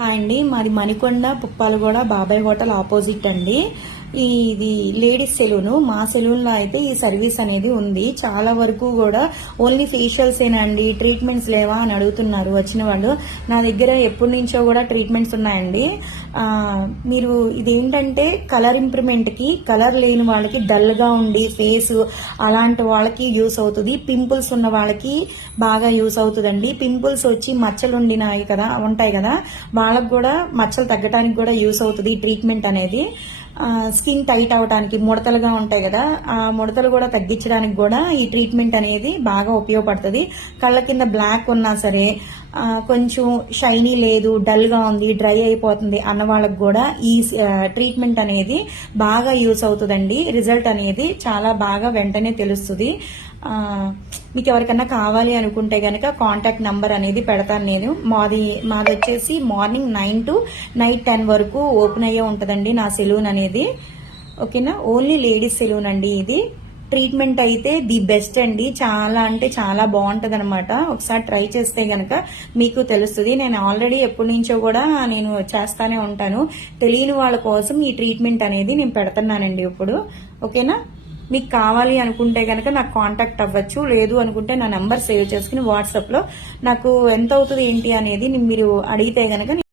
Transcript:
Hi అండి. మాది మణికొండ పుప్పాలగూడ బాబాయ్ హోటల్ ఆపోజిట్ అండి. ఇది లేడీస్ సెలూన్. మా సెలూన్లో అయితే ఈ సర్వీస్ అనేది ఉంది. చాలా వరకు కూడా ఓన్లీ ఫేషియల్స్ ఏనండి ట్రీట్మెంట్స్ లేవా అని అడుగుతున్నారు వచ్చిన వాళ్ళు. నా దగ్గర ఎప్పటి నుంచో కూడా ట్రీట్మెంట్స్ ఉన్నాయండి. మీరు ఇదేంటంటే కలర్ ఇంప్రూవ్మెంట్కి కలర్ లేని వాళ్ళకి డల్గా ఉండి ఫేస్ అలాంటి వాళ్ళకి యూస్ అవుతుంది. పింపుల్స్ ఉన్న వాళ్ళకి బాగా యూస్ అవుతుందండి. పింపుల్స్ వచ్చి మచ్చలు ఉండినాయి కదా ఉంటాయి కదా. వాళ్ళకి కూడా మచ్చలు తగ్గడానికి కూడా యూస్ అవుతుంది ట్రీట్మెంట్ అనేది. స్కిన్ టైట్ అవడానికి ముడతలుగా ఉంటాయి కదా ఆ ముడతలు కూడా తగ్గించడానికి కూడా ఈ ట్రీట్మెంట్ అనేది బాగా ఉపయోగపడుతుంది. కళ్ళ కింద బ్లాక్ ఉన్నా సరే కొంచెం షైనీ లేదు డల్గా ఉంది డ్రై అయిపోతుంది అన్న వాళ్ళకు కూడా ఈ ట్రీట్మెంట్ అనేది బాగా యూస్ అవుతుందండి. రిజల్ట్ అనేది చాలా బాగా వెంటనే తెలుస్తుంది. ఆ, మీకు ఎవరికన్నా కావాలి అనుకుంటే కనుక కాంటాక్ట్ నంబర్ అనేది పెడతాను నేను. మాది మాది వచ్చేసి morning nine to night ten వరకు ఓపెన్ అయ్యే ఉంటుందండి నా సెలూన్ అనేది. ఓకేనా? ఓన్లీ లేడీస్ సెలూన్ అండి ఇది. ట్రీట్మెంట్ అయితే ది బెస్ట్ అండి. చాలా అంటే చాలా బాగుంటుంది అనమాట ఒకసారి ట్రై చేస్తే గనక మీకు తెలుస్తుంది. నేను ఆల్రెడీ ఎప్పటి నుంచో కూడా నేను చేస్తానే ఉంటాను. తెలియని వాళ్ళ కోసం ఈ ట్రీట్మెంట్ అనేది నేను పెడుతున్నానండి ఇప్పుడు. ఓకేనా? మీకు కావాలి అనుకుంటే గనక నాకు కాంటాక్ట్ అవ్వచ్చు లేదు అనుకుంటే నా నంబర్ సేవ్ చేసుకుని వాట్సాప్లో నాకు ఎంత అవుతుంది ఏంటి అనేది మీరు అడిగితే గనక